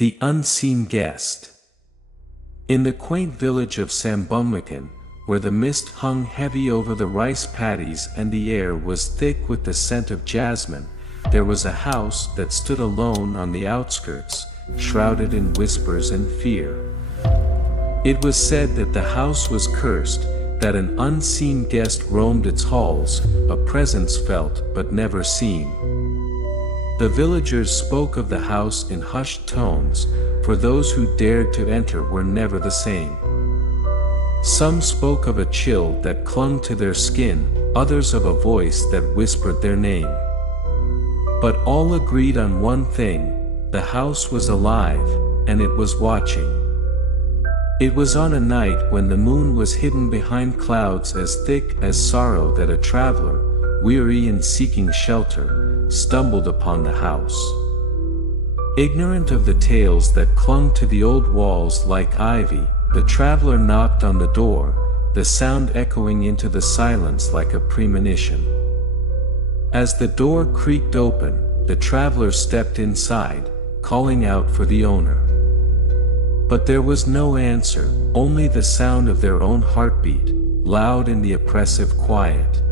The unseen guest. In the quaint village of Sambumakan, where the mist hung heavy over the rice paddies and the air was thick with the scent of jasmine, there was a house that stood alone on the outskirts, shrouded in whispers and fear. It was said that the house was cursed, that an unseen guest roamed its halls, a presence felt but never seen. The villagers spoke of the house in hushed tones, for those who dared to enter were never the same. Some spoke of a chill that clung to their skin, others of a voice that whispered their name. But all agreed on one thing: the house was alive, and it was watching. It was on a night when the moon was hidden behind clouds as thick as sorrow that a traveler, weary and seeking shelter, stumbled upon the house. Ignorant of the tales that clung to the old walls like ivy, the traveler knocked on the door, the sound echoing into the silence like a premonition. As the door creaked open, the traveler stepped inside, calling out for the owner. But there was no answer, only the sound of their own heartbeat, loud in the oppressive quiet.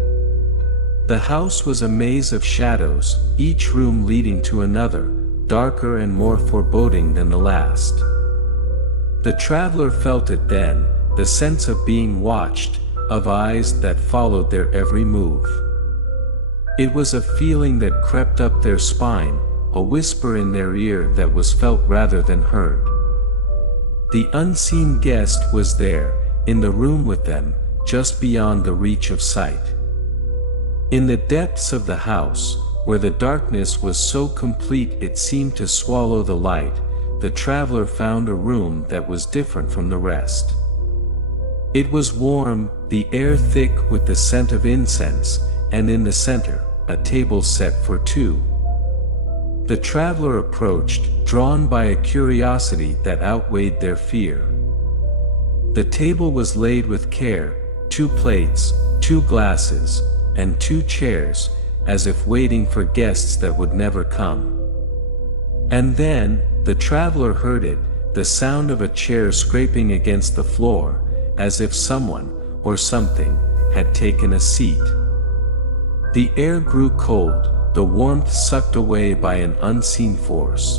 The house was a maze of shadows, each room leading to another, darker and more foreboding than the last. The traveler felt it then, the sense of being watched, of eyes that followed their every move. It was a feeling that crept up their spine, a whisper in their ear that was felt rather than heard. The unseen guest was there, in the room with them, just beyond the reach of sight. In the depths of the house, where the darkness was so complete it seemed to swallow the light, the traveler found a room that was different from the rest. It was warm, the air thick with the scent of incense, and in the center, a table set for two. The traveler approached, drawn by a curiosity that outweighed their fear. The table was laid with care, 2 plates, 2 glasses, and 2 chairs, as if waiting for guests that would never come. And then, the traveler heard it, the sound of a chair scraping against the floor, as if someone, or something, had taken a seat. The air grew cold, the warmth sucked away by an unseen force.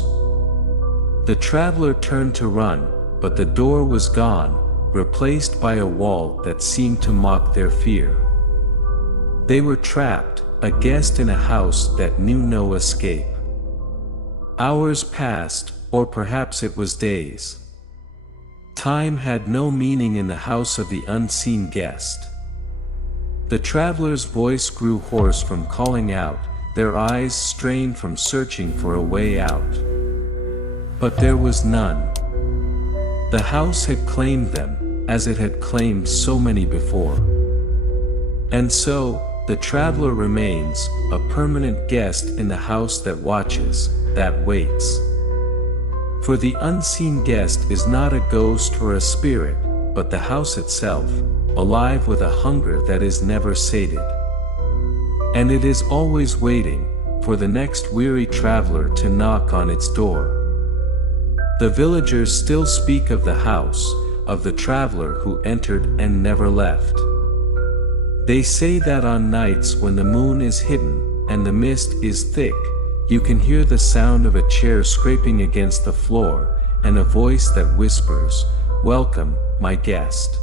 The traveler turned to run, but the door was gone, replaced by a wall that seemed to mock their fear. They were trapped, a guest in a house that knew no escape. Hours passed, or perhaps it was days. Time had no meaning in the house of the unseen guest. The traveler's voice grew hoarse from calling out, their eyes strained from searching for a way out. But there was none. The house had claimed them, as it had claimed so many before. And so, the traveler remains, a permanent guest in the house that watches, that waits. For the unseen guest is not a ghost or a spirit, but the house itself, alive with a hunger that is never sated. And it is always waiting, for the next weary traveler to knock on its door. The villagers still speak of the house, of the traveler who entered and never left. They say that on nights when the moon is hidden, and the mist is thick, you can hear the sound of a chair scraping against the floor, and a voice that whispers, "Welcome, my guest."